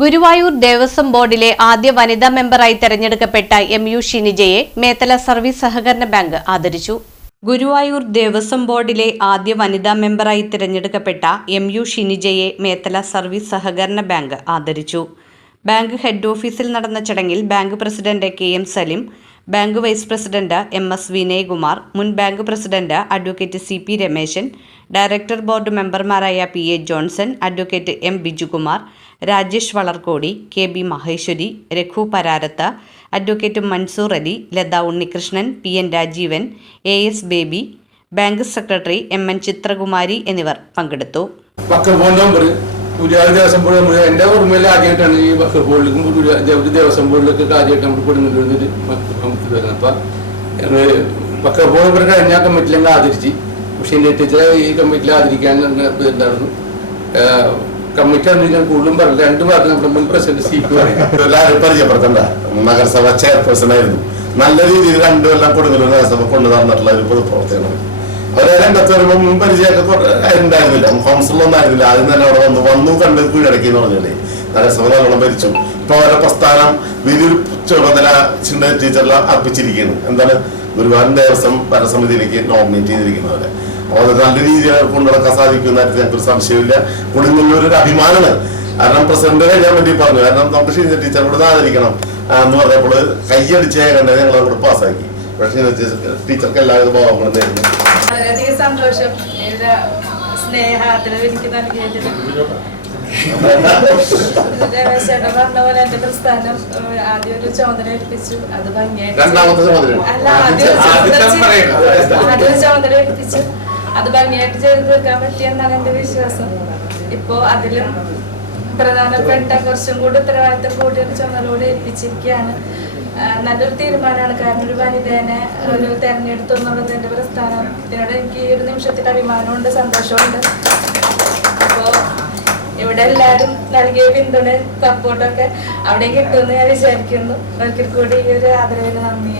ഗുരുവായൂർ ദേവസ്വം ബോർഡിലെ ആദ്യ വനിതാ മെമ്പറായി തെരഞ്ഞെടുക്കപ്പെട്ട MU ഷിനിജയെ മേത്തല സർവീസ് സഹകരണ ബാങ്ക് ആദരിച്ചു. ഗുരുവായൂർ ദേവസ്വം ബോർഡിലെ ആദ്യ വനിതാ മെമ്പറായി തിരഞ്ഞെടുക്കപ്പെട്ട MU ഷിനിജയെ മേത്തല സർവീസ് സഹകരണ ബാങ്ക് ആദരിച്ചു. ബാങ്ക് ഹെഡ് ഓഫീസിൽ നടന്ന ചടങ്ങിൽ bank president KM Salim, bank vice president MS Vinayakumar, മുൻ bank president advocate CP Rameshan, director board മെമ്പർമാരായ PA Johnson, advocate M Bijukumar, Rajesh Valarkodi, KB Maheshwari, Raghu Pararath, advocate Mansoor Ali, Latha Unnikrishnan, PN Rajeevan, AS Baby, bank secretary MN Chithrakumari എന്നിവർ പങ്കെടുത്തു. ദേവസ്വം ബോർഡ് എൻ്റെ ഓർമ്മയിൽ ആദ്യമായിട്ടാണ് ഈ ബോർഡിലേക്കും ദേവസ്വം ബോർഡിലേക്ക് ആദ്യമായിട്ട് നമ്മൾ കൊടുങ്ങല്ലൂരിൽ വരുന്നത്. അപ്പം ബക്കർ ബോർഡ് കഴിഞ്ഞ കമ്മിറ്റിയിൽ ആദരിച്ച്. പക്ഷേ എൻ്റെ ടീച്ചറെ ഈ കമ്മിറ്റിയിൽ ആദരിക്കാൻ എന്തായിരുന്നു കമ്മിറ്റി ആദരിക്കാൻ കൂടുതലും പറഞ്ഞു. രണ്ടു ഭാഗത്ത് നമ്മുടെ മുൻ പ്രസിഡന്റ് CP എല്ലാവരും പരിചയപ്പെടുത്തണ്ട. നഗരസഭ ചെയർപേഴ്സൺ ആയിരുന്നു. നല്ല രീതിയിൽ 2 കൊല്ലം കൊടുങ്ങല്ലൂർ നഗരസഭ കൊണ്ടു നടന്നിട്ടുള്ള ഒരു പൊതുപ്രവർത്തനം. അവരെ രംഗത്ത് വരുമ്പോൾ മുൻ പരിചയമൊക്കെ ഉണ്ടായിരുന്നില്ല, കൗൺസിലൊന്നും ആയിരുന്നില്ല. ആദ്യം തന്നെ അവിടെ വന്നു കണ്ട് കീഴടക്കി എന്ന് പറഞ്ഞാലേ നഗരസഭ നല്ലോണം ഭരിച്ചു. ഇപ്പൊ അവരുടെ പ്രസ്ഥാനം വലിയൊരു ചുമതല ടീച്ചറിൽ അർപ്പിച്ചിരിക്കുകയാണ്. എന്താണ് ഗുരുവായൂർ ദേവസ്വം ഭരണസമിതിയിലേക്ക് നോമിനേറ്റ് ചെയ്തിരിക്കുന്നവരെ. അപ്പോൾ അത് നല്ല രീതിയിൽ കൊണ്ടുനടക്കാൻ സാധിക്കുന്ന ഞങ്ങൾക്കൊരു സംശയമില്ല. കൊടുങ്ങല്ലൂർ ഒരു അഭിമാനമാണ്. കാരണം പ്രസിഡന്റ് കഴിയാൻ വേണ്ടി പറഞ്ഞു. കാരണം നമുക്ക് ഷീന ടീച്ചർ കൂടെ ആദരിക്കണം എന്ന് പറഞ്ഞപ്പോൾ കൈയടിച്ചേ കണ്ടത് ഞങ്ങൾ അവിടെ പാസ്സാക്കി. പക്ഷേ ടീച്ചർക്ക് എല്ലാവിധ ഭാവങ്ങളും നേരുന്നു. വളരെയധികം സന്തോഷം. സ്നേഹത്തിന് എനിക്ക് നൽകിയതിൽ ചേട്ടൻ പറഞ്ഞ പോലെ എന്റെ പ്രസ്ഥാനം ആദ്യം ഒരു ചുമതല ഏൽപ്പിച്ചു. അത് ഭംഗിയായിട്ട് അത് ഭംഗിയായിട്ട് ചെയ്തു തീർക്കാൻ പറ്റിയെന്നാണ് എന്റെ വിശ്വാസം. ഇപ്പോ അതിലും പ്രധാനപ്പെട്ട കുറച്ചും കൂടി ഉത്തരവാദിത്തം കൂടി ഒരു ചുമതലയോട് ഏൽപ്പിച്ചിരിക്കുകയാണ്. നല്ലൊരു തീരുമാനമാണ്. കാരണം ഒരു വനിതേനെ ഒരു തെരഞ്ഞെടുത്തു എന്നുള്ളത് എൻ്റെ പ്രസ്ഥാനത്തിനോട് എനിക്ക് ഈ ഒരു നിമിഷത്തിൽ അഭിമാനമുണ്ട്, സന്തോഷമുണ്ട്. അപ്പോൾ ഇവിടെ എല്ലാവരും നൽകിയ പിന്തുണ സപ്പോർട്ടൊക്കെ അവിടെ കിട്ടുമെന്ന് ഞാൻ വിചാരിക്കുന്നു. ഒരിക്കൽ കൂടി ഈ ഒരു ആദരവിന് നന്ദി.